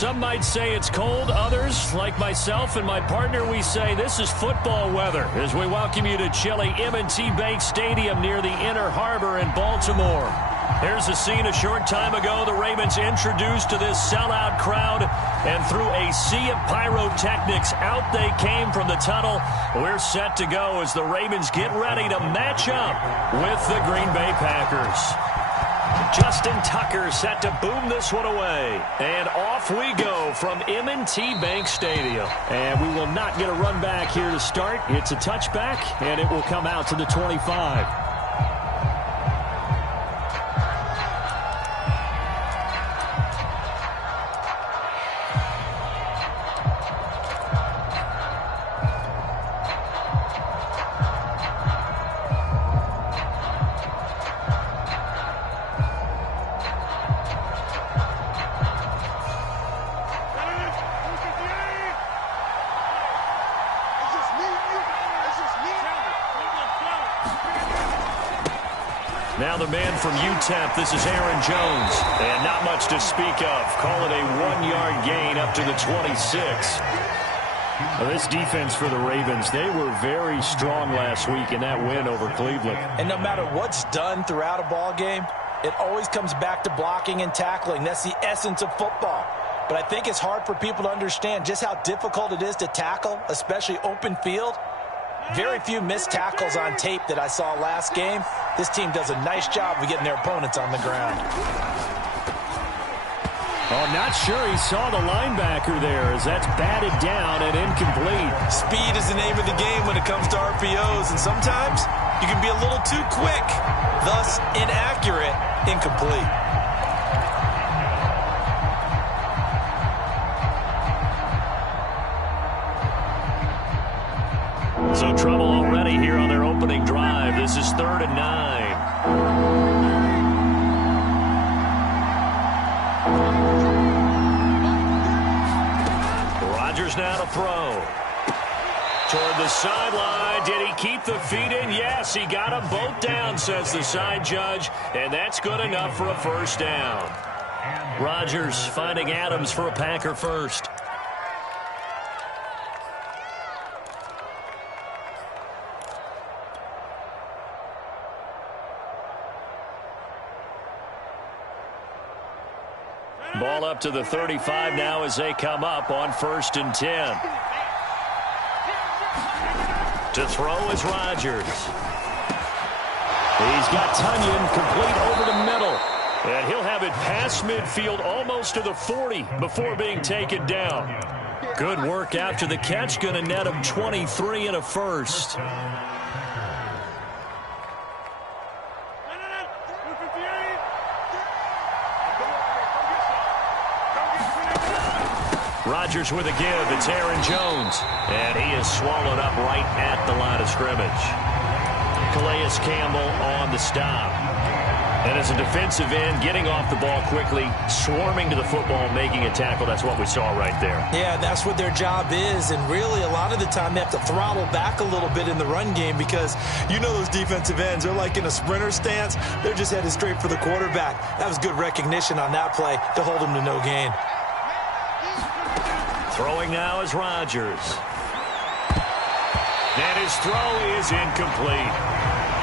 Some might say it's cold. Others, like myself and my partner, we say this is football weather as we welcome you to chilly M&T Bank Stadium near the Inner Harbor in Baltimore. Here's a scene a short time ago. The Ravens introduced to this sellout crowd, and through a sea of pyrotechnics, out they came from the tunnel. We're set to go as the Ravens get ready to match up with the Green Bay Packers. Justin Tucker set to boom this one away. And off we go from M&T Bank Stadium. And we will not get a run back here to start. It's a touchback, and it will come out to the 25. Now the man from UTEP, this is Aaron Jones. And not much to speak of. Call it a 1-yard gain up to the 26. Well, this defense for the Ravens, they were very strong last week in that win over Cleveland. And no matter what's done throughout a ball game, it always comes back to blocking and tackling. That's the essence of football. But I think it's hard for people to understand just how difficult it is to tackle, especially open field. Very few missed tackles on tape that I saw last game. This team does a nice job of getting their opponents on the ground. Oh, not sure he saw the linebacker there as that's batted down and incomplete. Speed is the name of the game when it comes to RPOs, and sometimes you can be a little too quick, thus inaccurate, incomplete. So trouble already here on their opening drive. This is 3rd and 9. Rodgers now to throw. Toward the sideline. Did he keep the feet in? Yes, he got them both down, says the side judge. And that's good enough for a first down. Rodgers finding Adams for a Packer first. Ball up to the 35 now as they come up on 1st and 10. To throw is Rodgers. He's got Tunyon complete over the middle. And he'll have it past midfield almost to the 40 before being taken down. Good work after the catch. Going to net him 23 and a first. Rodgers with a give. It's Aaron Jones. And he is swallowed up right at the line of scrimmage. Calais Campbell on the stop. And as a defensive end, getting off the ball quickly, swarming to the football, making a tackle. That's what we saw right there. Yeah, that's what their job is. And really, a lot of the time, they have to throttle back a little bit in the run game because you know those defensive ends, they're like in a sprinter stance. They're just headed straight for the quarterback. That was good recognition on that play to hold him to no gain. Throwing now is Rodgers. And his throw is incomplete.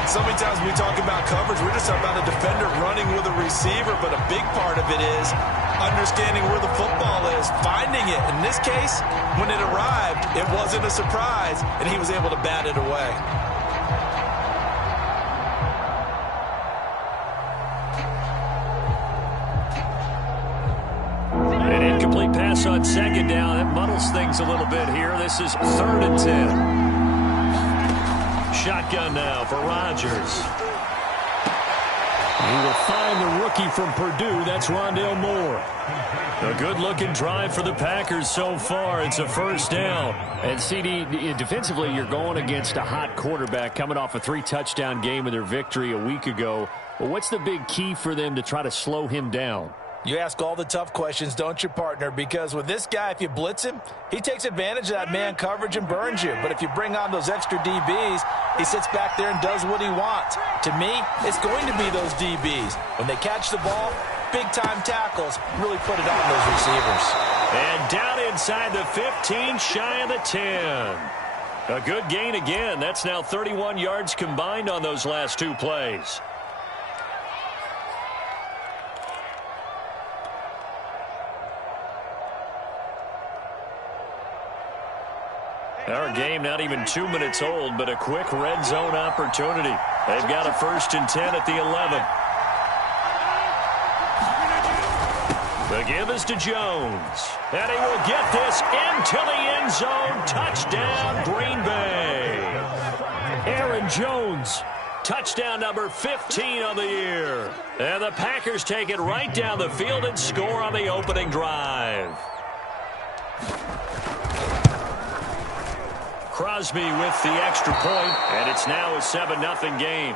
So many times when we talk about coverage, we're just talking about a defender running with a receiver, but a big part of it is understanding where the football is, finding it. In this case, when it arrived, it wasn't a surprise, and he was able to bat it away. An incomplete pass on 2nd down. That muddles things a little bit here. This is 3rd and 10. Shotgun now for Rodgers. He will find the rookie from Purdue. That's Rondale Moore. A good-looking drive for the Packers so far. It's a first down. And, CD, defensively, you're going against a hot quarterback coming off a 3-touchdown game with their victory a week ago. But what's the big key for them to try to slow him down? You ask all the tough questions, don't you, partner? Because with this guy, if you blitz him, he takes advantage of that man coverage and burns you. But if you bring on those extra DBs, he sits back there and does what he wants. To me, it's going to be those DBs. When they catch the ball, big-time tackles really put it on those receivers. And down inside the 15, shy of the 10. A good gain again. That's now 31 yards combined on those last two plays. Our game not even 2 minutes old, but a quick red zone opportunity. They've got a 1st and 10 at the 11. The give is to Jones. And he will get this into the end zone. Touchdown, Green Bay. Aaron Jones. Touchdown number 15 on the year. And the Packers take it right down the field and score on the opening drive. Crosby with the extra point, and it's now a 7-0 game.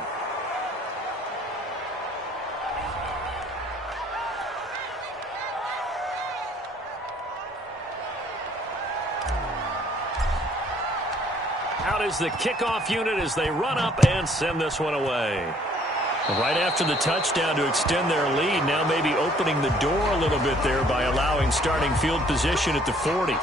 Out is the kickoff unit as they run up and send this one away. Right after the touchdown to extend their lead, now maybe opening the door a little bit there by allowing starting field position at the 40.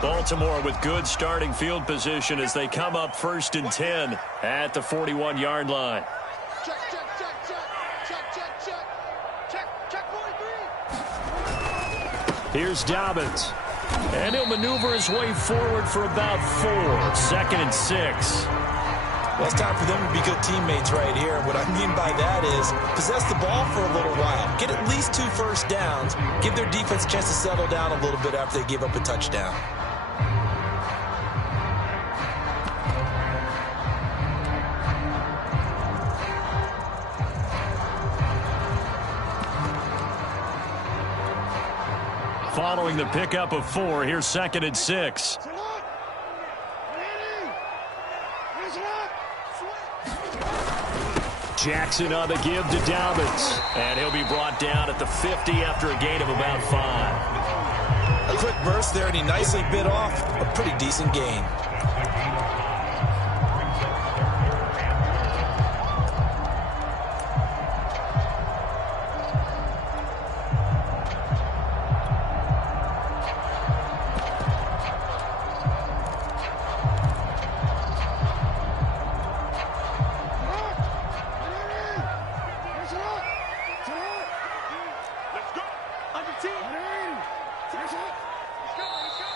Baltimore with good starting field position as they come up 1st and 10 at the 41-yard line. Check, check, check, check, check, check, check, check, check, 43. Here's Dobbins. And he'll maneuver his way forward for about 4. 2nd and 6. Well, it's time for them to be good teammates right here. What I mean by that is possess the ball for a little while. Get at least 2 first downs. Give their defense a chance to settle down a little bit after they give up a touchdown. Following the pickup of 4, here's 2nd and 6. Jackson on the give to Dobbins. And he'll be brought down at the 50 after a gain of about 5. A quick burst there, and he nicely bit off a pretty decent gain.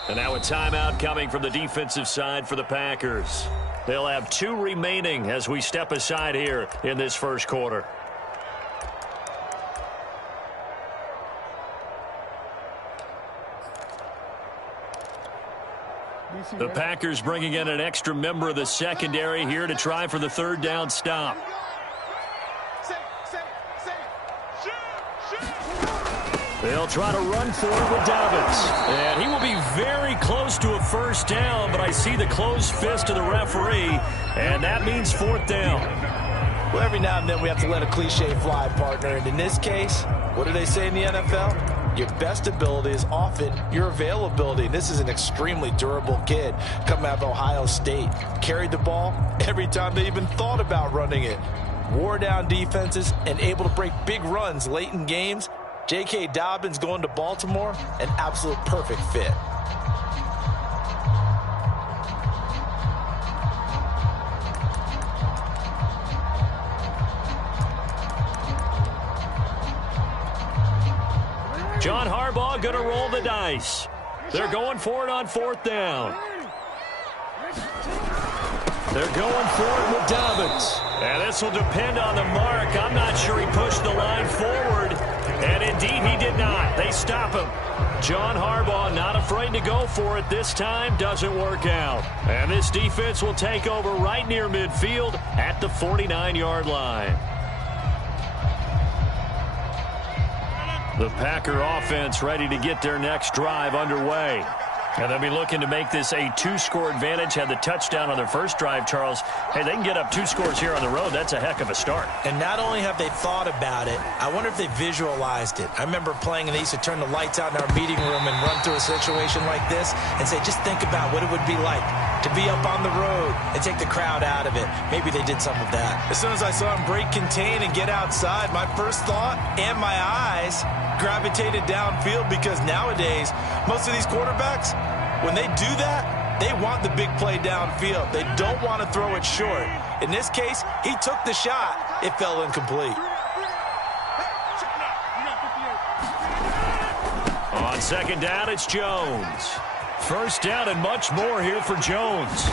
And now a timeout coming from the defensive side for the Packers. They'll have 2 remaining as we step aside here in this first quarter. The Packers bringing in an extra member of the secondary here to try for the 3rd down stop. They'll try to run for it with Dobbins. And he will be very close to a 1st down, but I see the closed fist of the referee, and that means 4th down. Well, every now and then we have to let a cliche fly, partner. And in this case, what do they say in the NFL? Your best ability is often your availability. This is an extremely durable kid coming out of Ohio State. Carried the ball every time they even thought about running it. Wore down defenses and able to break big runs late in games. J.K. Dobbins going to Baltimore, an absolute perfect fit. John Harbaugh going to roll the dice. They're going for it on 4th down. They're going for it with Dobbins. And this will depend on the mark. I'm not sure he pushed the line forward. And indeed, he did not. They stop him. John Harbaugh not afraid to go for it this time. Doesn't work out. And this defense will take over right near midfield at the 49-yard line. The Packer offense ready to get their next drive underway. And they'll be looking to make this a 2-score advantage. Had the touchdown on their first drive, Charles. Hey, they can get up 2 scores here on the road. That's a heck of a start. And not only have they thought about it, I wonder if they visualized it. I remember playing and they used to turn the lights out in our meeting room and run through a situation like this and say, just think about what it would be like to be up on the road and take the crowd out of it. Maybe they did some of that. As soon as I saw him break contain and get outside, my first thought and my eyes gravitated downfield, because nowadays, most of these quarterbacks, when they do that, they want the big play downfield. They don't want to throw it short. In this case, he took the shot. It fell incomplete. On second down, it's Jones. First down and much more here for Jones.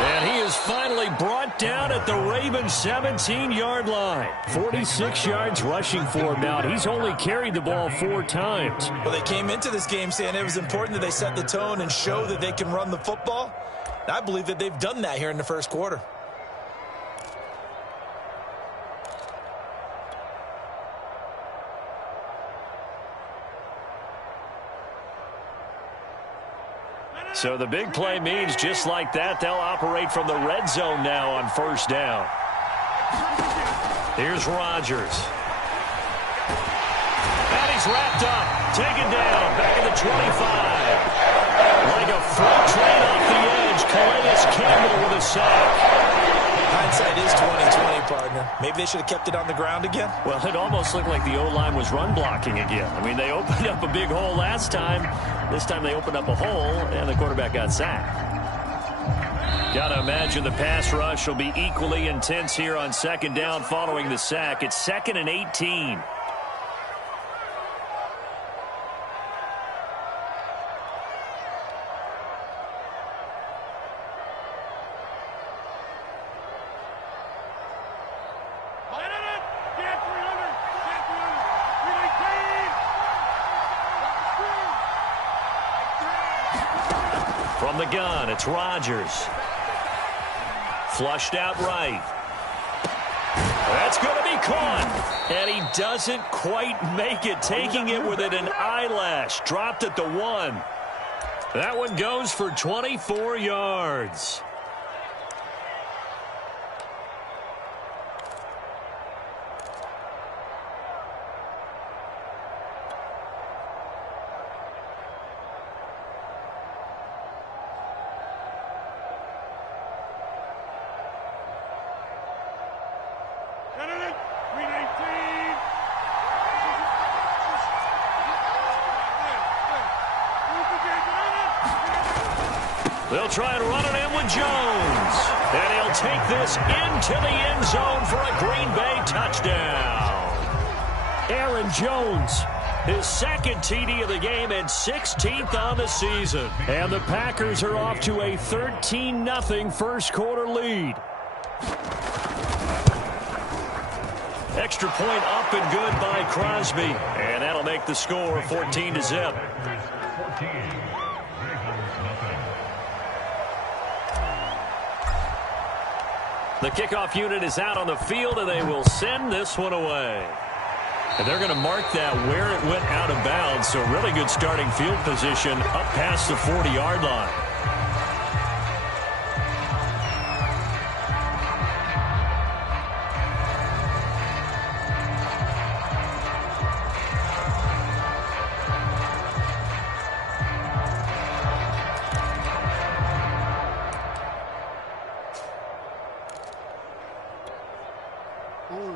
And he is finally brought down at the Ravens' 17-yard line. 46 yards rushing for him now. He's only carried the ball 4 times. Well, they came into this game saying it was important that they set the tone and show that they can run the football. And I believe that they've done that here in the first quarter. So the big play means just like that, they'll operate from the red zone now on first down. Here's Rodgers. And he's wrapped up. Taken down. Back at the 25. Like a freight train off the edge. Calais Campbell with a sack. Hindsight is 20/20, partner. Maybe they should have kept it on the ground again. Well, it almost looked like the O-line was run blocking again. I mean, they opened up a big hole last time. This time they opened up a hole, and the quarterback got sacked. Got to imagine the pass rush will be equally intense here on second down following the sack. It's 2nd and 18. From the gun, it's Rodgers. Flushed out right. That's going to be caught. And he doesn't quite make it, taking it within an eyelash. Dropped at the 1. That one goes for 24 yards. They'll try and run it in with Jones. And he'll take this into the end zone for a Green Bay touchdown. Aaron Jones, his second TD of the game and 16th on the season. And the Packers are off to a 13-0 first quarter lead. Extra point up and good by Crosby. And that'll make the score 14-0. The kickoff unit is out on the field, and they will send this one away. And they're going to mark that where it went out of bounds, so really good starting field position up past the 40-yard line.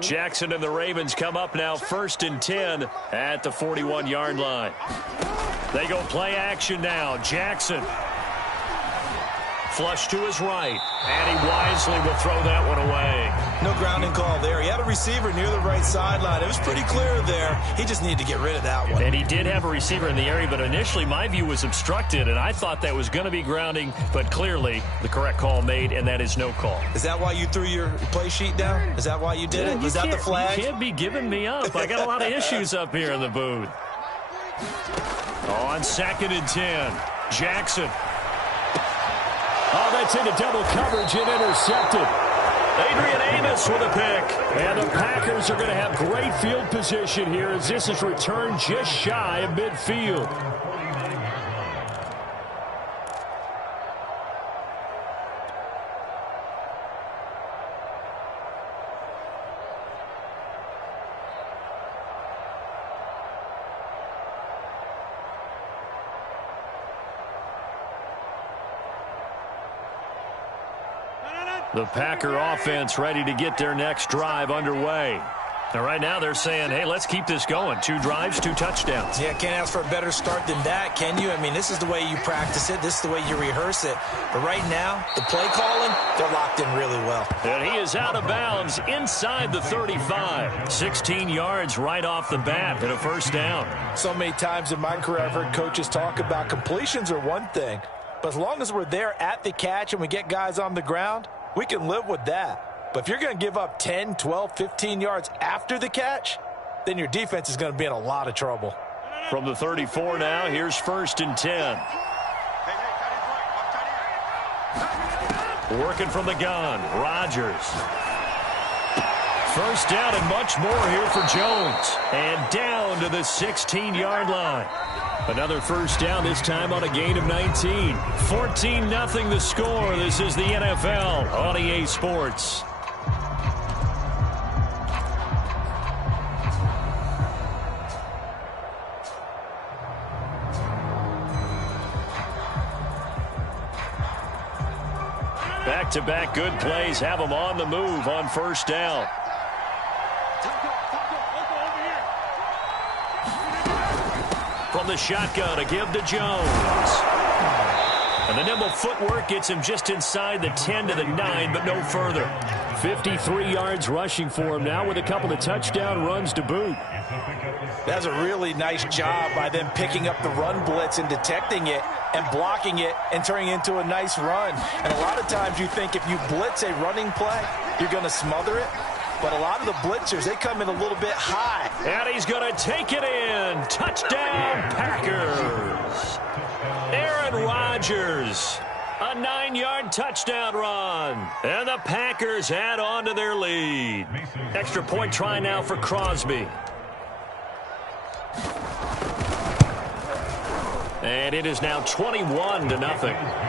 Jackson and the Ravens come up now 1st and 10 at the 41-yard line. They go play action now. Jackson. Flush to his right. And he wisely will throw that one away. No grounding call there. He had a receiver near the right sideline. It was pretty clear there. He just needed to get rid of that one. And he did have a receiver in the area, but initially my view was obstructed, and I thought that was going to be grounding, but clearly the correct call made, and that is no call. Is that why you threw your play sheet down? Is that why you did it? Was that the flag? You can't be giving me up. I got a lot of issues up here in the booth. On 2nd and 10, Jackson. Oh, that's into double coverage and intercepted. Adrian Amos with a pick. And the Packers are going to have great field position here as this is returned just shy of midfield. The Packer offense ready to get their next drive underway. Now, right now they're saying, hey, let's keep this going. 2 drives, 2 touchdowns. Yeah, can't ask for a better start than that, can you? I mean, this is the way you practice it. This is the way you rehearse it. But right now, the play calling, they're locked in really well. And he is out of bounds inside the 35. 16 yards right off the bat and a first down. So many times in my career I've heard coaches talk about completions are one thing. But as long as we're there at the catch and we get guys on the ground, we can live with that. But if you're going to give up 10, 12, 15 yards after the catch, then your defense is going to be in a lot of trouble. From the 34 now, here's 1st and 10. Working from the gun, Rodgers. First down and much more here for Jones. And down to the 16-yard line. Another first down, this time on a gain of 19. 14-0 the score. This is the NFL on EA Sports. Back-to-back good plays have them on the move on first down. From the shotgun, a give to Jones. And the nimble footwork gets him just inside the 10 to the 9, but no further. 53 yards rushing for him now with a couple of touchdown runs to boot. That's a really nice job by them picking up the run blitz and detecting it and blocking it and turning it into a nice run. And a lot of times you think if you blitz a running play, you're going to smother it. But a lot of the blitzers, they come in a little bit high. And he's going to take it in. Touchdown, Packers. Aaron Rodgers, a 9-yard touchdown run. And the Packers add on to their lead. Extra point try now for Crosby. And it is now 21-0.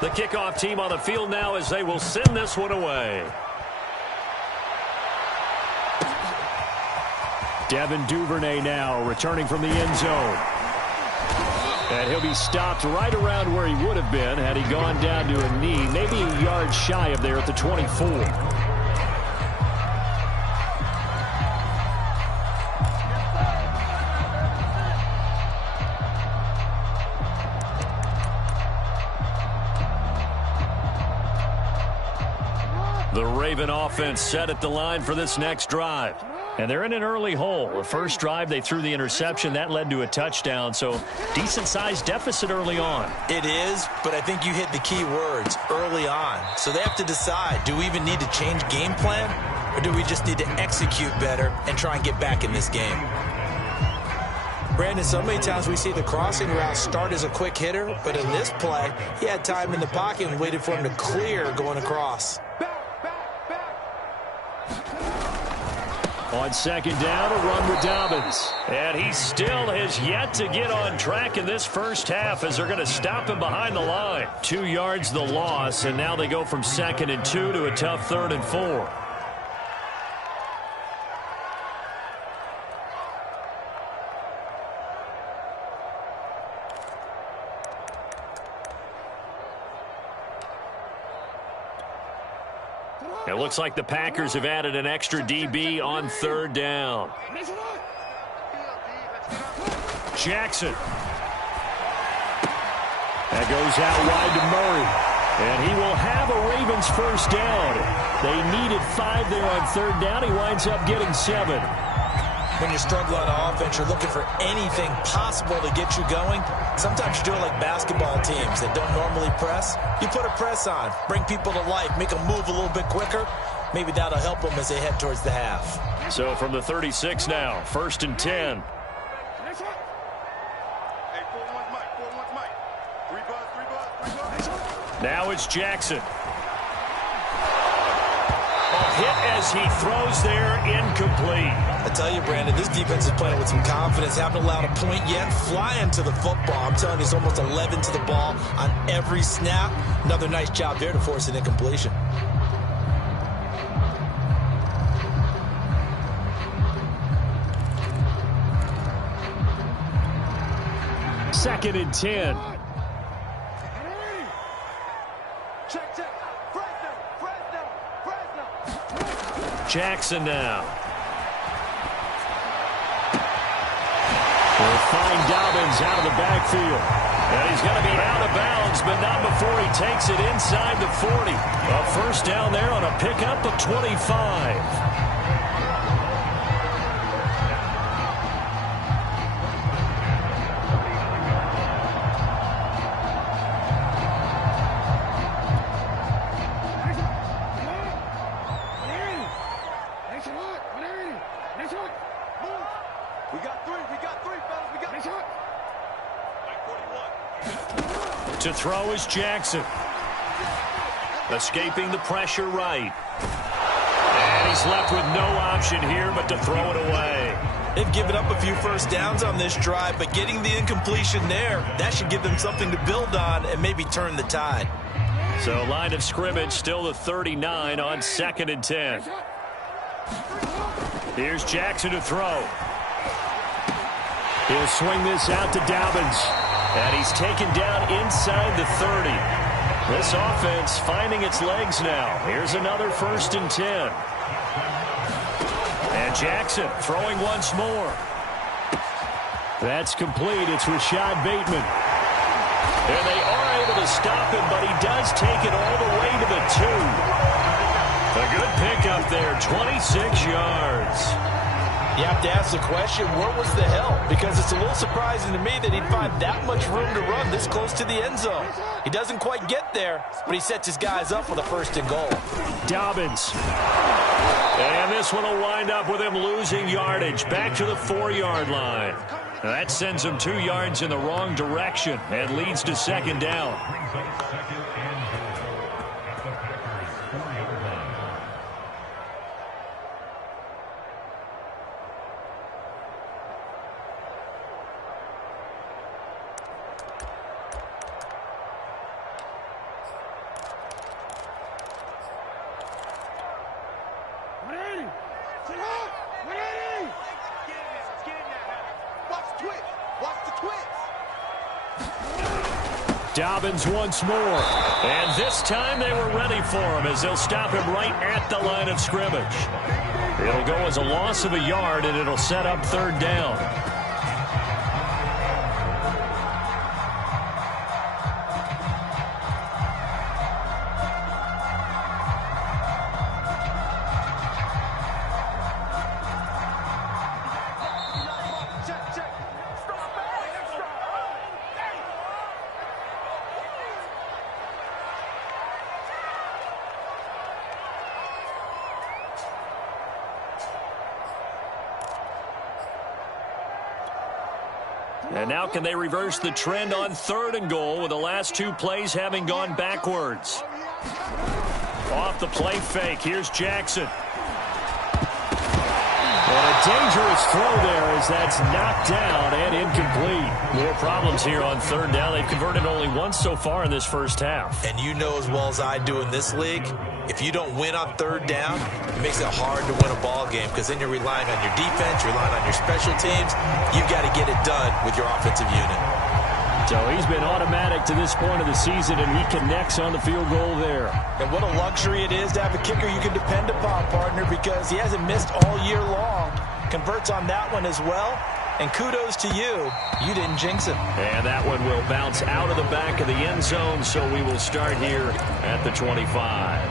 The kickoff team on the field now as they will send this one away. Devin Duvernay now returning from the end zone. And he'll be stopped right around where he would have been had he gone down to a knee, maybe a yard shy of there at the 24. The Raven offense set at the line for this next drive. And they're in an early hole. The first drive, they threw the interception. That led to a touchdown. So decent-sized deficit early on. It is, but I think you hit the key words, early on. So they have to decide, do we even need to change game plan? Or do we just need to execute better and try and get back in this game? Brandon, so many times we see the crossing route start as a quick hitter, but in this play, he had time in the pocket and waited for him to clear going across. On second down, a run with Dobbins. And he still has yet to get on track in this first half as they're going to stop him behind the line. 2 yards the loss, and now they go from 2nd and 2 to a tough 3rd and 4. It looks like the Packers have added an extra DB on 3rd down. Jackson. That goes out wide to Murray. And he will have a Ravens first down. They needed 5 there on third down. He winds up getting 7. When you're struggling on offense, you're looking for anything possible to get you going. Sometimes you do it like basketball teams that don't normally press. You put a press on, bring people to life, make them move a little bit quicker. Maybe that'll help them as they head towards the half. So from the 36 now, 1st and 10. Now it's Jackson. Hit as he throws there, incomplete. I tell you, Brandon, this defense is playing with some confidence. Haven't allowed a point yet. Flying to the football. I'm telling you, it's almost 11 to the ball on every snap. Another nice job there to force an incompletion. Second and 10. Jackson now. They'll find Dobbins out of the backfield. And he's going to be out of bounds, but not before he takes it inside the 40. A first down there on a pickup of 25. To throw is Jackson. Escaping the pressure right. And he's left with no option here but to throw it away. They've given up a few first downs on this drive, but getting the incompletion there, that should give them something to build on and maybe turn the tide. So line of scrimmage still the 39 on 2nd and 10. Here's Jackson to throw. He'll swing this out to Dobbins. And he's taken down inside the 30. This offense finding its legs now. Here's another 1st and 10. And Jackson throwing once more. That's complete. It's Rashad Bateman. And they are able to stop him, but he does take it all the way to the 2. A good pickup there, 26 yards. You have to ask the question, where was the help? Because it's a little surprising to me that he'd find that much room to run this close to the end zone. He doesn't quite get there, but he sets his guys up for the 1st and goal. Dobbins. And this one will wind up with him losing yardage back to the 4-yard line. That sends him 2 yards in the wrong direction and leads to 2nd down. Dobbins once more. And this time they were ready for him as they'll stop him right at the line of scrimmage. It'll go as a loss of a yard, and it'll set up 3rd down. And now can they reverse the trend on 3rd and goal with the last 2 plays having gone backwards? Off the play fake, here's Jackson. And a dangerous throw there as that's knocked down and incomplete. More problems here on 3rd down. They've converted only once so far in this first half. And you know as well as I do in this league, if you don't win on 3rd down, it makes it hard to win a ball game because then you're relying on your defense, you're relying on your special teams. You've got to get it done with your offensive unit. So he's been automatic to this point of the season, and he connects on the field goal there. And what a luxury it is to have a kicker you can depend upon, partner, because he hasn't missed all year long. Converts on that one as well. And kudos to you. You didn't jinx him. And that one will bounce out of the back of the end zone, so we will start here at the 25.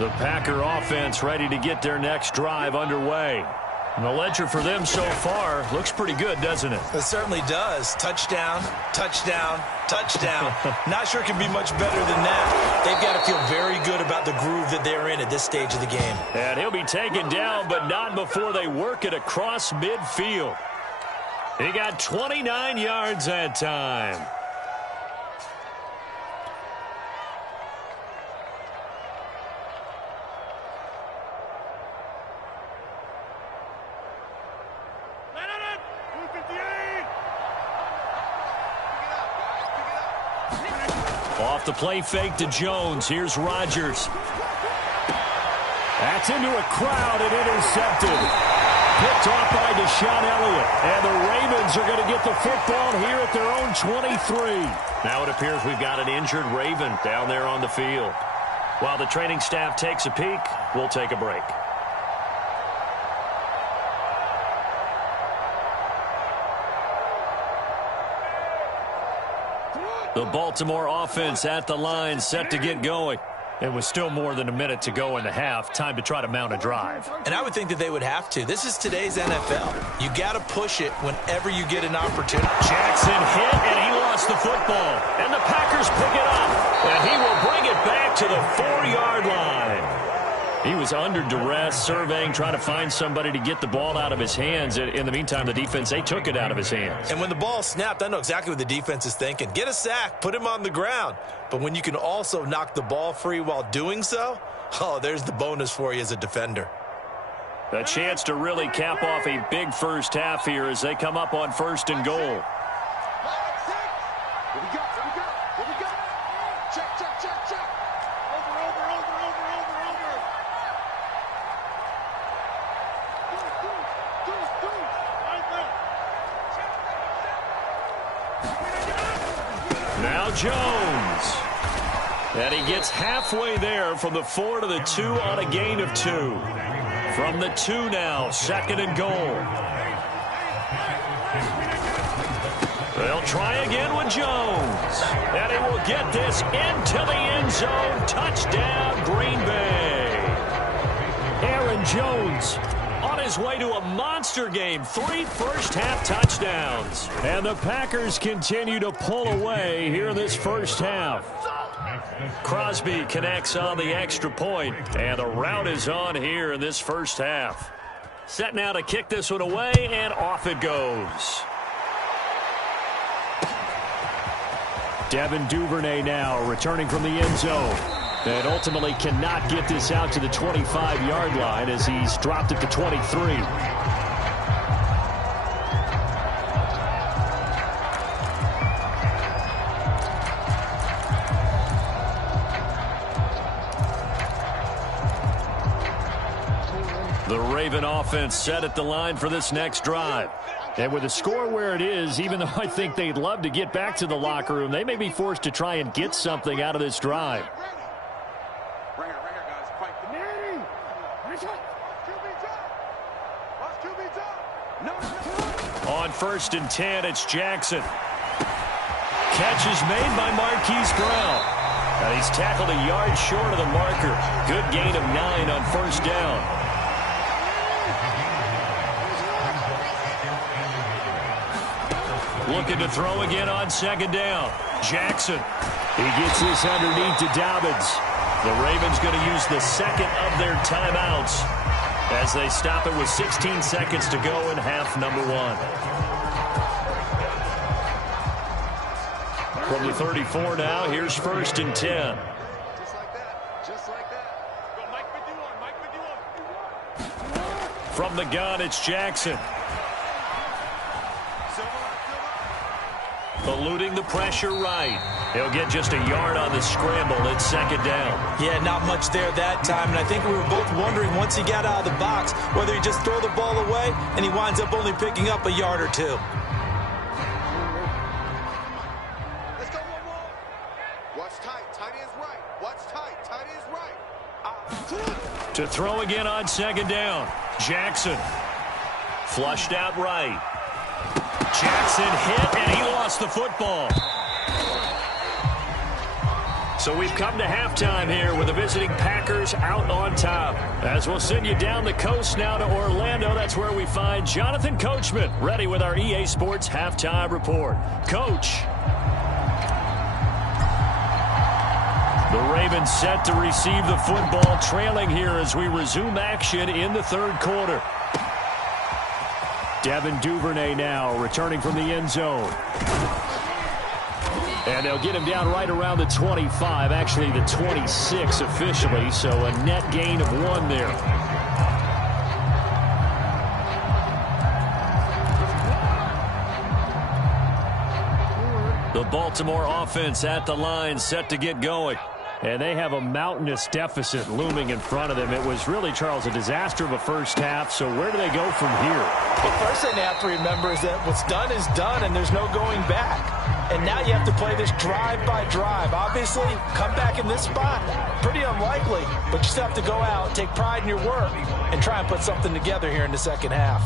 The Packer offense ready to get their next drive underway. And the ledger for them so far looks pretty good, doesn't it? It certainly does. Touchdown, touchdown, touchdown. Not sure it can be much better than that. They've got to feel very good about the groove that they're in at this stage of the game. And he'll be taken down, but not before they work it across midfield. He got 29 yards that time. Off the play fake to Jones. Here's Rodgers. That's into a crowd and intercepted. Picked off by Deshaun Elliott. And the Ravens are going to get the football here at their own 23. Now it appears we've got an injured Raven down there on the field. While the training staff takes a peek, we'll take a break. The Baltimore offense at the line, set to get going. It was still more than a minute to go in the half. Time to try to mount a drive. And I would think that they would have to. This is today's NFL. You got to push it whenever you get an opportunity. Jackson hit, and he lost the football. And the Packers pick it up. And he will bring it back to the 4-yard line. He was under duress, surveying, trying to find somebody to get the ball out of his hands. In the meantime, the defense, they took it out of his hands. And when the ball snapped, I know exactly what the defense is thinking. Get a sack, put him on the ground. But when you can also knock the ball free while doing so, oh, there's the bonus for you as a defender. A chance to really cap off a big first half here as they come up on 1st and goal. Here we go. Check. Over. Now Jones. And he gets halfway there from the 4 to the 2 on a gain of 2. From the 2 now, 2nd and goal. They'll try again with Jones. And he will get this into the end zone. Touchdown, Green Bay. Aaron Jones on his way to a monster game. 3 first-half touchdowns. And the Packers continue to pull away here in this first half. Crosby connects on the extra point, and the route is on here in this first half. Set now to kick this one away, and off it goes. Devin Duvernay now returning from the end zone. And ultimately cannot get this out to the 25-yard line as he's dropped it to 23. The Raven offense set at the line for this next drive. And with the score where it is, even though I think they'd love to get back to the locker room, they may be forced to try and get something out of this drive. On 1st and 10, it's Jackson. Catch is made by Marquise Brown. And he's tackled a yard short of the marker. Good gain of 9 on 1st down. Looking to throw again on 2nd down. Jackson. He gets this underneath to Dobbins. The Ravens going to use the 2nd of their timeouts as they stop it with 16 seconds to go in half number 1. From the 34 now, here's 1st and 10. Just like that. Go, Mike Vidula. From the gun, it's Jackson. Eluding the pressure right. He'll get just a yard on the scramble. It's second down. Yeah, not much there that time. And I think we were both wondering once he got out of the box whether he just throw the ball away and he winds up only picking up a yard or two. Let's go one more. Watch tight. Tight is right. Watch tight. Tight is right. To throw again on second down. Jackson. Flushed out right. Jackson hit, and he lost the football. So we've come to halftime here with the visiting Packers out on top. As we'll send you down the coast now to Orlando, that's where we find Jonathan Coachman, ready with our EA Sports Halftime Report. Coach. The Ravens set to receive the football, trailing here as we resume action in the third quarter. Devin Duvernay now returning from the end zone. And they'll get him down right around the 25, actually the 26 officially, so a net gain of 1 there. The Baltimore offense at the line set to get going. And they have a mountainous deficit looming in front of them. It was really, Charles, a disaster of a first half. So where do they go from here? The first thing they have to remember is that what's done is done, and there's no going back. And now you have to play this drive by drive. Obviously, come back in this spot, pretty unlikely. But you still have to go out, take pride in your work, and try and put something together here in the second half.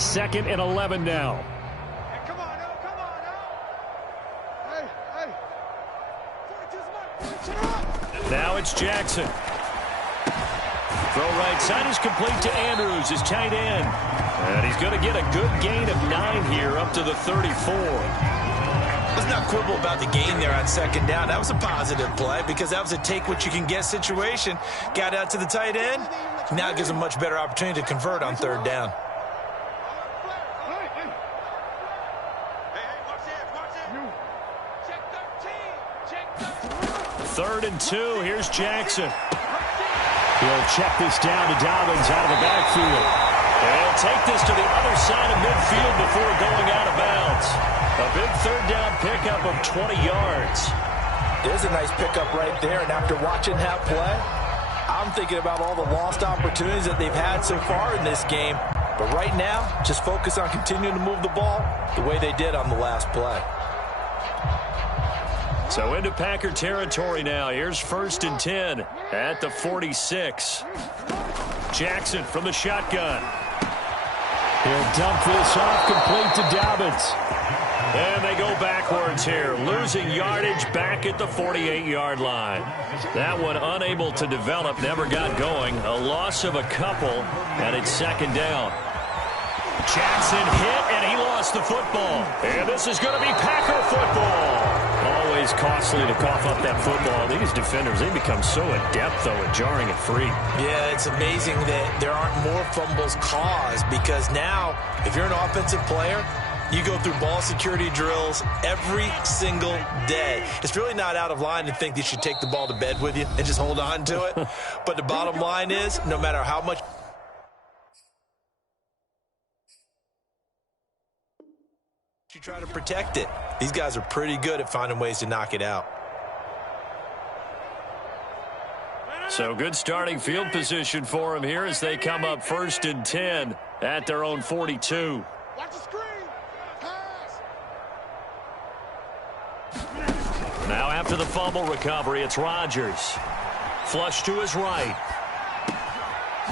Second and 11 now. Hey, come on, now. Come on, now. Hey. 42's mark. Now it's Jackson. Throw right side is complete to Andrews, his tight end. And he's going to get a good gain of 9 here up to the 34. Let's not quibble about the gain there on second down. That was a positive play because that was a take-what-you-can-get situation. Got out to the tight end. Now it gives him a much better opportunity to convert on third down. Third and 2. Here's Jackson. He'll check this down to Dobbins out of the backfield. And he'll take this to the other side of midfield before going out of bounds. A big third down pickup of 20 yards. There's a nice pickup right there. And after watching that play, I'm thinking about all the lost opportunities that they've had so far in this game. But right now, just focus on continuing to move the ball the way they did on the last play. So into Packer territory now. Here's first and 10 at the 46. Jackson from the shotgun. He'll dump this off complete to Dobbins. And they go backwards here, losing yardage back at the 48-yard line. That one unable to develop, never got going. A loss of a couple, and it's second down. Jackson hit, and he lost the football. And this is going to be Packer football. Always costly to cough up that football. These defenders, they become so adept, though, at jarring it free. Yeah, it's amazing that there aren't more fumbles caused because now, if you're an offensive player, you go through ball security drills every single day. It's really not out of line to think that you should take the ball to bed with you and just hold on to it. But the bottom line is, no matter how much you try to protect it, these guys are pretty good at finding ways to knock it out. So good starting field position for them here as they come up first and 10 at their own 42. Watch the screen. Pass. Now after the fumble recovery, it's Rodgers. Flush to his right.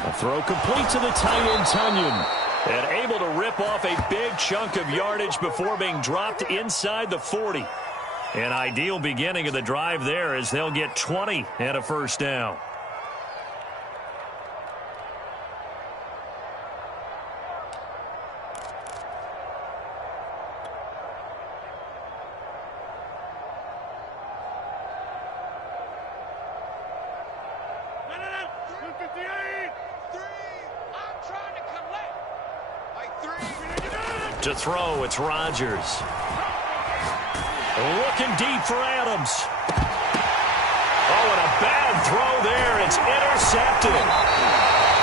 A throw complete to the tight end, Tunyon. And able to rip off a big chunk of yardage before being dropped inside the 40. An ideal beginning of the drive there as they'll get 20 and a first down. To throw, it's Rodgers. Looking deep for Adams. Oh, and a bad throw there. It's intercepted.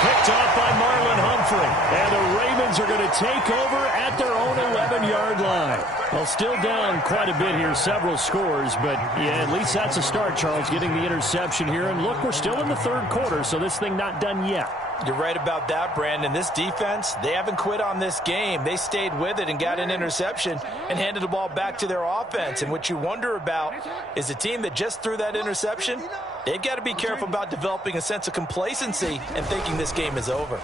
Picked off by Marlon Humphrey. And the Ravens are going to take over at their own 11-yard line. Well, still down quite a bit here, several scores. But, yeah, at least that's a start, Charles, getting the interception here. And, look, we're still in the third quarter, so this thing not done yet. You're right about that, Brandon. This defense, they haven't quit on this game. They stayed with it and got an interception and handed the ball back to their offense. And what you wonder about is a team that just threw that interception, they've got to be careful about developing a sense of complacency and thinking this game is over.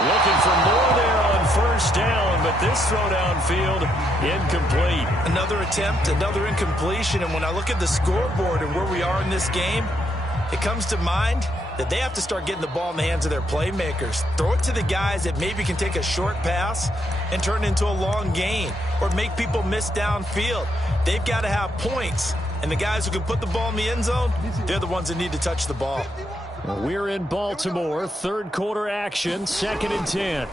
Looking for more there on first down, but this throw downfield incomplete. Another attempt, another incompletion. And when I look at the scoreboard and where we are in this game, it comes to mind that they have to start getting the ball in the hands of their playmakers. Throw it to the guys that maybe can take a short pass and turn it into a long gain or make people miss downfield. They've got to have points. And the guys who can put the ball in the end zone, they're the ones that need to touch the ball. Well, we're in Baltimore. Third quarter action, 2nd and 10.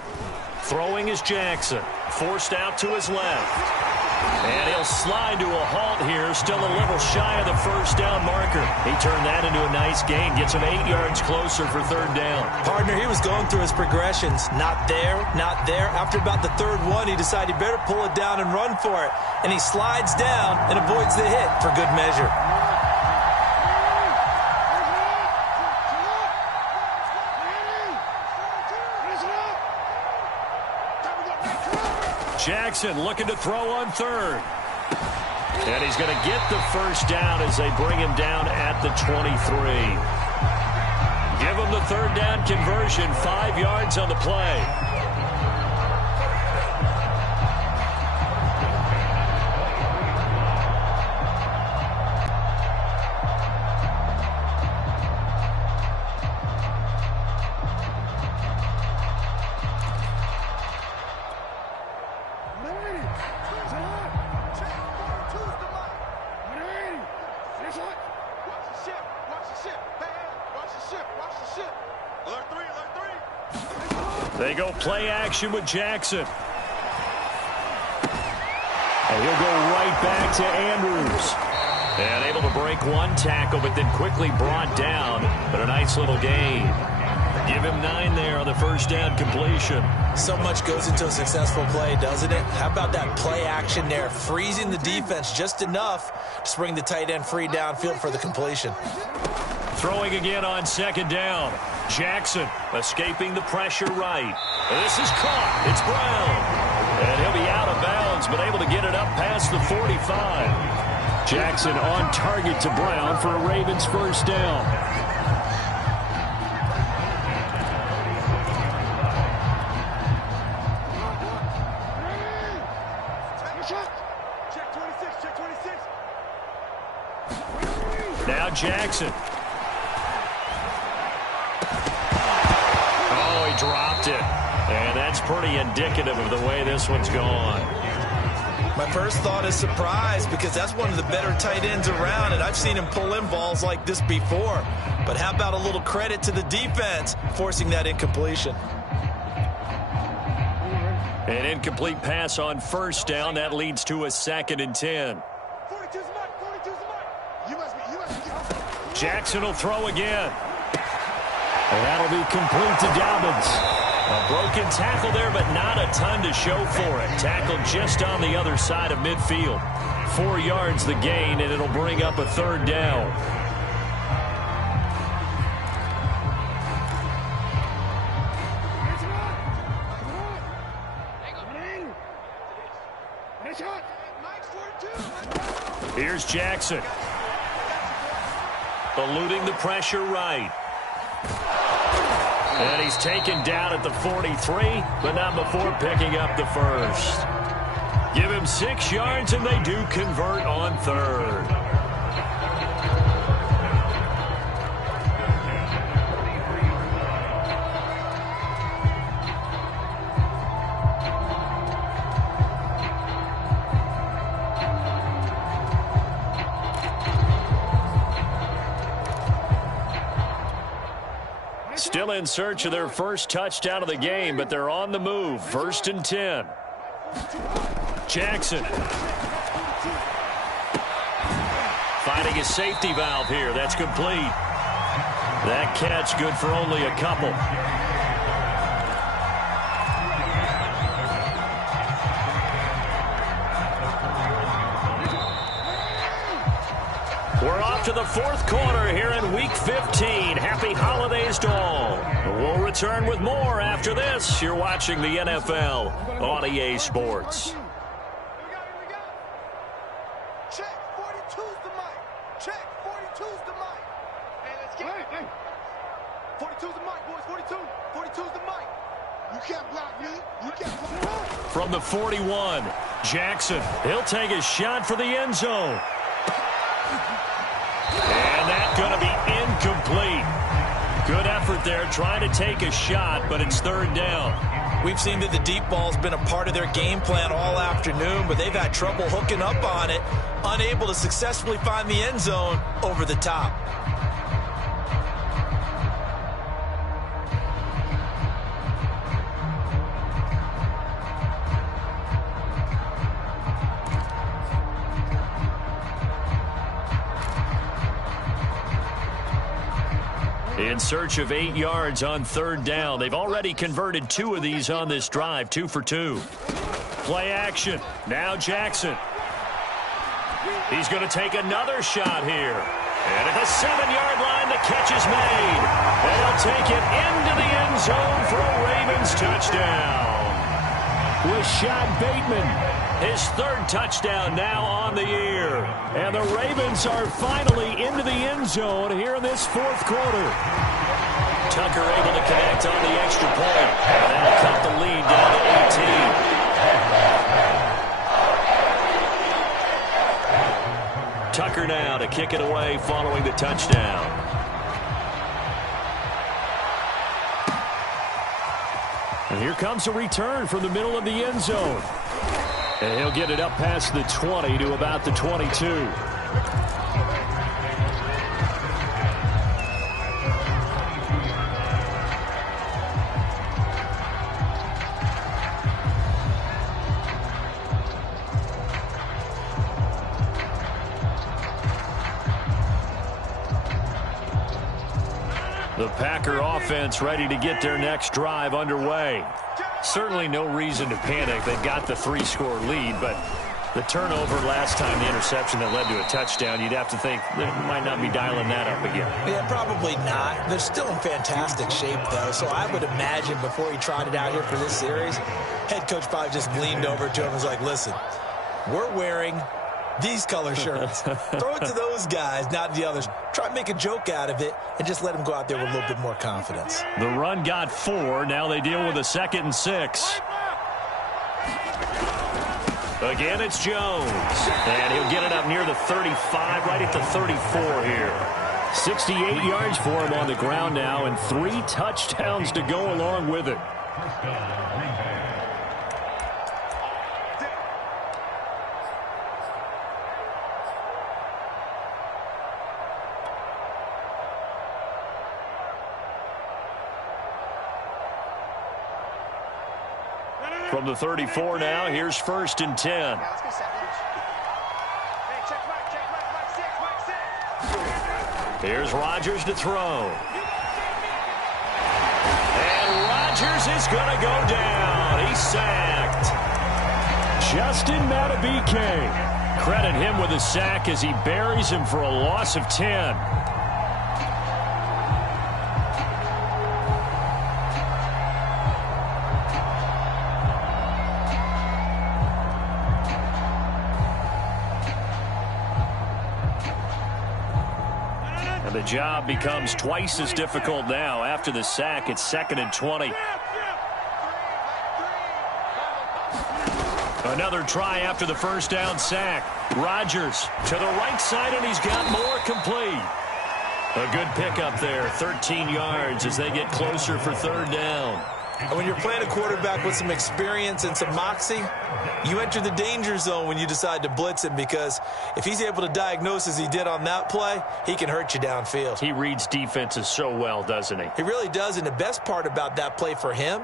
Throwing is Jackson. Forced out to his left. And he'll slide to a halt here, still a little shy of the first down marker. He turned that into a nice gain, gets him 8 yards closer for third down. Partner, he was going through his progressions. Not there, not there. After about the third one, he decided he better pull it down and run for it. And he slides down and avoids the hit for good measure. Jackson looking to throw on third. And he's going to get the first down as they bring him down at the 23. Give him the third down conversion, 5 yards on the play. They go play action with Jackson. And he'll go right back to Andrews. And able to break one tackle, but then quickly brought down. But a nice little gain. Give him 9 there on the first down completion. So much goes into a successful play, doesn't it? How about that play action there? Freezing the defense just enough to bring the tight end free downfield for the completion. Throwing again on second down. Jackson escaping the pressure right. This is caught. It's Brown. And he'll be out of bounds, but able to get it up past the 45. Jackson on target to Brown for a Ravens first down. Now Jackson. Dropped it. And that's pretty indicative of the way this one's gone. My first thought is surprise because that's one of the better tight ends around, and I've seen him pull in balls like this before. But how about a little credit to the defense forcing that incompletion? An incomplete pass on first down. That leads to a 2nd and 10. Jackson will throw again. And that'll be complete to Dobbins. A broken tackle there, but not a ton to show for it. Tackled just on the other side of midfield. 4 yards the gain, and it'll bring up a third down. Here's Jackson. Eluding the pressure right. And he's taken down at the 43, but not before picking up the first. Give him 6 yards, and they do convert on third. Still in search of their first touchdown of the game, but they're on the move. 1st and 10. Jackson. Finding a safety valve here. That's complete. That catch good for only a couple. We're off to the fourth quarter here in Week 15. Happy holidays to all. We'll return with more after this. You're watching the NFL on EA Sports. Check, 42's the mic. Check, 42's the mic. Hey, let's get it. 42's the mic, boys. 42. 42's the mic. You can't block me. You can't block me. From the 41, Jackson. He'll take a shot for the end zone. And that's going to be incomplete. Good effort there trying to take a shot, but it's third down. We've seen that the deep ball's been a part of their game plan all afternoon, but they've had trouble hooking up on it, unable to successfully find the end zone over the top. In search of 8 yards on third down. They've already converted 2 of these on this drive, 2 for 2. Play action. Now Jackson. He's going to take another shot here. And at the 7-yard line, the catch is made. They'll take it into the end zone for a Ravens touchdown. Rashad Bateman, his third touchdown now on the year. And the Ravens are finally into the end zone here in this fourth quarter. Tucker able to connect on the extra point. And that'll cut the lead down to 18. Tucker now to kick it away following the touchdown. And here comes a return from the middle of the end zone. And he'll get it up past the 20 to about the 22. The Packer offense ready to get their next drive underway. Certainly no reason to panic. They've got the 3-score lead, but the turnover last time, the interception that led to a touchdown, you'd have to think they might not be dialing that up again. Yeah, probably not. They're still in fantastic shape, though, so I would imagine before he trotted out here for this series, head coach probably just leaned over to him and was like, listen, we're wearing these color shirts. Throw it to those guys, not the others. Try to make a joke out of it and just let them go out there with a little bit more confidence. The run got 4. Now they deal with a 2nd and 6. Again, it's Jones. And he'll get it up near the 35, right at the 34 here. 68 yards for him on the ground now, and 3 touchdowns to go along with it. From the 34 now, here's 1st and 10. Here's Rodgers to throw. And Rodgers is going to go down. He's sacked. Justin Madubuike. Credit him with a sack as he buries him for a loss of 10. The job becomes twice as difficult now. After the sack, it's 2nd and 20. Another try after the first down sack. Rodgers to the right side, and he's got more complete. A good pickup there, 13 yards as they get closer for 3rd down. And when you're playing a quarterback with some experience and some moxie, you enter the danger zone when you decide to blitz him, because if he's able to diagnose as he did on that play, he can hurt you downfield. He reads defenses so well, doesn't he? He really does, and the best part about that play for him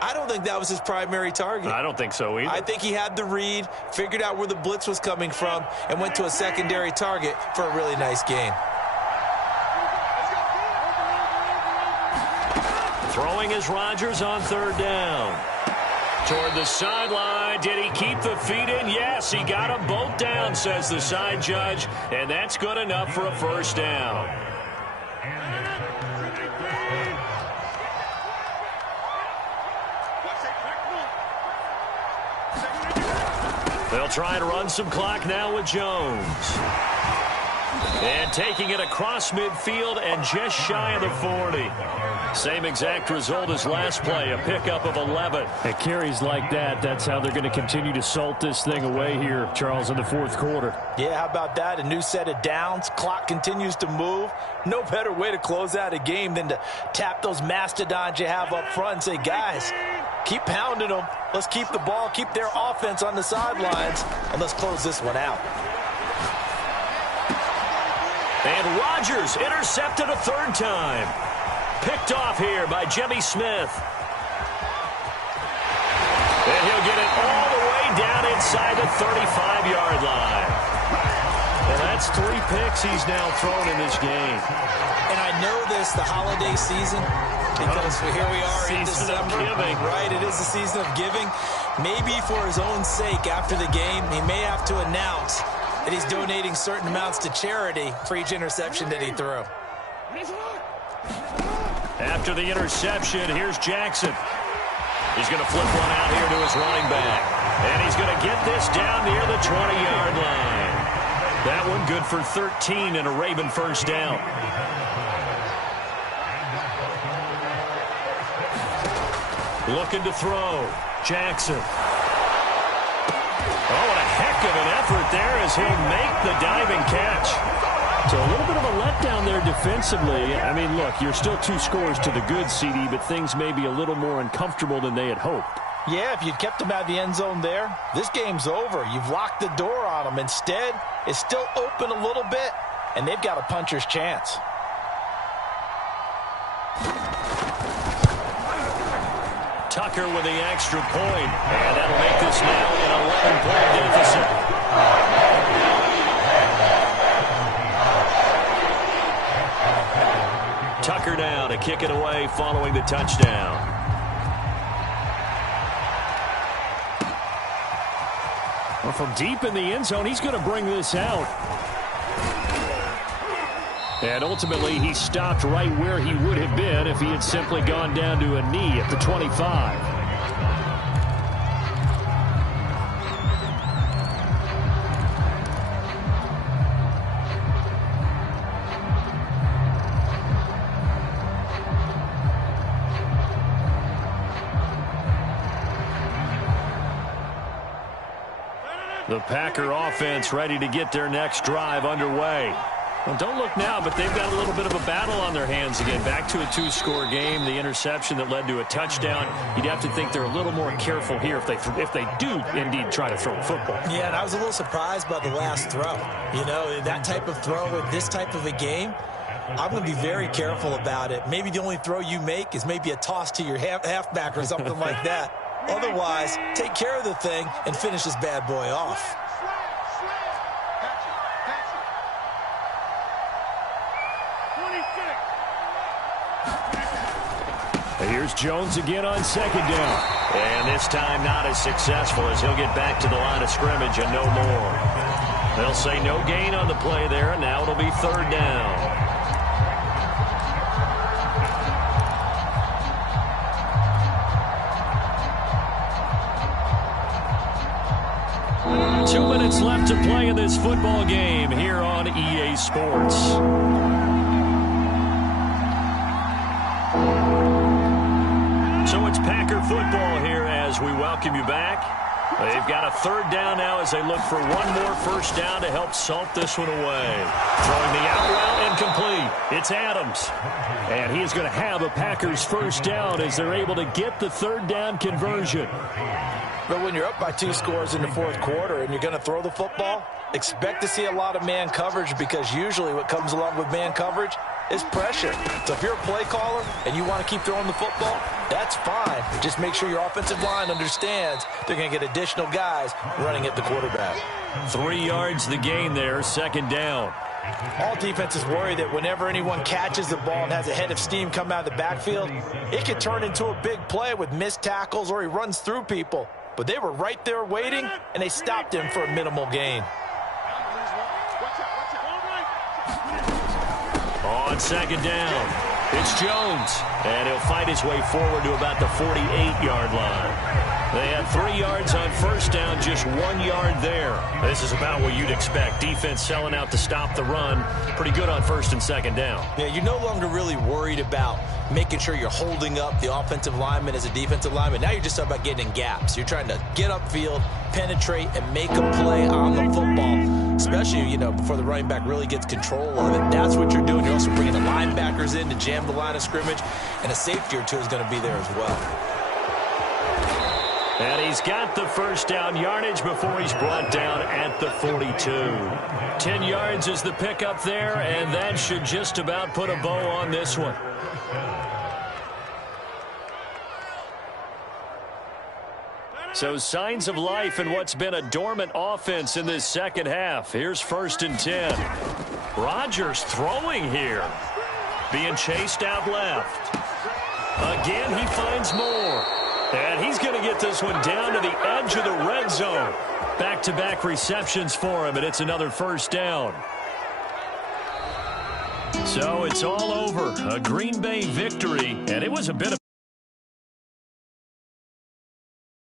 I don't think that was his primary target. I don't think so either. I think he had the read, figured out where the blitz was coming from, and went to a secondary target for a really nice gain. Throwing is Rodgers on third down. Toward the sideline. Did he keep the feet in? Yes, he got them both down, says the side judge, and that's good enough for a first down. They'll try to run some clock now with Jones. And taking it across midfield and just shy of the 40. Same exact result as last play, a pickup of 11. At carries like that, that's how they're going to continue to salt this thing away here, Charles, in the fourth quarter. Yeah, how about that? A new set of downs. Clock continues to move. No better way to close out a game than to tap those mastodons you have up front and say, guys, keep pounding them. Let's keep the ball, keep their offense on the sidelines, and let's close this one out. And Rodgers intercepted a third time. Picked off here by Jimmy Smith. And he'll get it all the way down inside the 35-yard line. And that's 3 picks he's now thrown in this game. And I know this, the holiday season, because here we are in December. Right, it is the season of giving. Maybe for his own sake after the game, he may have to announce that he's donating certain amounts to charity for each interception that he threw. After the interception, here's Jackson. He's going to flip one out here to his running back. And he's going to get this down near the 20-yard line. That one good for 13 and a Raven first down. Looking to throw. Jackson. Oh, what a heck of an effort there as he'll make the diving catch. So a little bit of a letdown there defensively. I mean, look, you're still 2 scores to the good, CD, but things may be a little more uncomfortable than they had hoped. Yeah, if you'd kept them out of the end zone there, this game's over. You've locked the door on them. Instead, it's still open a little bit, and they've got a puncher's chance. Tucker with the extra point, and that'll make this now an 11-point deficit. Tucker now to kick it away following the touchdown. Well, from deep in the end zone, he's going to bring this out. And ultimately, he stopped right where he would have been if he had simply gone down to a knee at the 25. The Packer offense ready to get their next drive underway. Well, don't look now, but they've got a little bit of a battle on their hands again. Back to a 2-score game. The interception that led to a touchdown. You'd have to think they're a little more careful here if they do indeed try to throw the football. Yeah, and I was a little surprised by the last throw. You know, that type of throw in this type of a game, I'm going to be very careful about it. Maybe the only throw you make is maybe a toss to your halfback or something like that. Otherwise, take care of the thing and finish this bad boy off. Here's Jones again on second down. And this time not as successful as he'll get back to the line of scrimmage and no more. They'll say no gain on the play there, and now it'll be third down. Two minutes left to play in this football game here on EA Sports. So it's Packer football here as we welcome you back. They've got a third down now as they look for one more first down to help salt this one away. Throwing the out route incomplete. It's Adams. And he is going to have a Packers first down as they're able to get the third down conversion. But when you're up by 2 scores in the fourth quarter and you're going to throw the football, Expect to see a lot of man coverage because usually what comes along with man coverage is pressure. So if you're a play caller and you want to keep throwing the football, that's fine. Just make sure your offensive line understands they're going to get additional guys running at the quarterback. 3 yards the gain there, second down. All defenses worry that whenever anyone catches the ball and has a head of steam come out of the backfield, it could turn into a big play with missed tackles or he runs through people. But they were right there waiting, and they stopped him for a minimal gain. On second down, it's Jones, and he'll fight his way forward to about the 48-yard line. They had 3 yards on first down, just 1 yard there. This is about what you'd expect. Defense selling out to stop the run. Pretty good on first and second down. Yeah, you're no longer really worried about making sure you're holding up the offensive lineman as a defensive lineman. Now you're just about getting in gaps. You're trying to get upfield, penetrate, and make a play on the football, especially, before the running back really gets control of it. That's what you're doing. You're also bringing the linebackers in to jam the line of scrimmage, and a safety or two is going to be there as well. And he's got the first down yardage before he's brought down at the 42. 10 yards is the pickup there, and that should just about put a bow on this one. So signs of life in what's been a dormant offense in this second half. Here's first and 10. Rodgers throwing here. Being chased out left. Again, he finds more. And he's going to get this one down to the edge of the red zone. Back-to-back receptions for him, and it's another first down. So it's all over. A Green Bay victory, and it was a bit of